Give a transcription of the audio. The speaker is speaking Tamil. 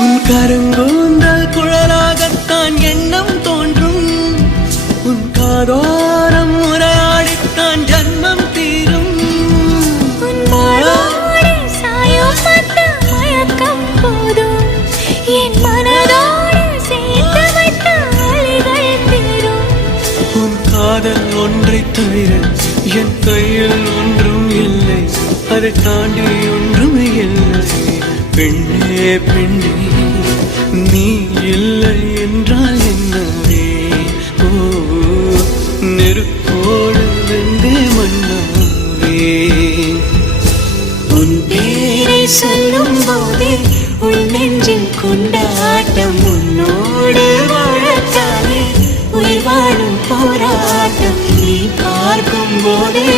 உன் கருங்கூந்தல் குழலாகத்தான் எண்ணம் தோன்றும். உன் காதோரம் உரையாடித்தான் ஜன்மம் தீரும். உன் மாளோடு சாயம் பார்த்த மயக்கம் போதும். என் மனதோடு சேர்த்து வைத்த அலைகள் தீரும். உன் காதல் ஒன்றை தவிர என் கையில் ஒன்றும் இல்லை. அதை தாண்டி ஒன்றும் இல்லை. பெண்ணே பெண்ணே நீ இல்லை என்றால் என்னவே? ஓ நெருப்போடு வெந்தே மண்ணாவே. உன் பேரை சொல்லும் போதே உன் நெஞ்சில் கொண்டாட்டம். உன்னோடு வாழத்தானே உயிர் வாழும் போராட்டம். நீ பார்க்கும் போதே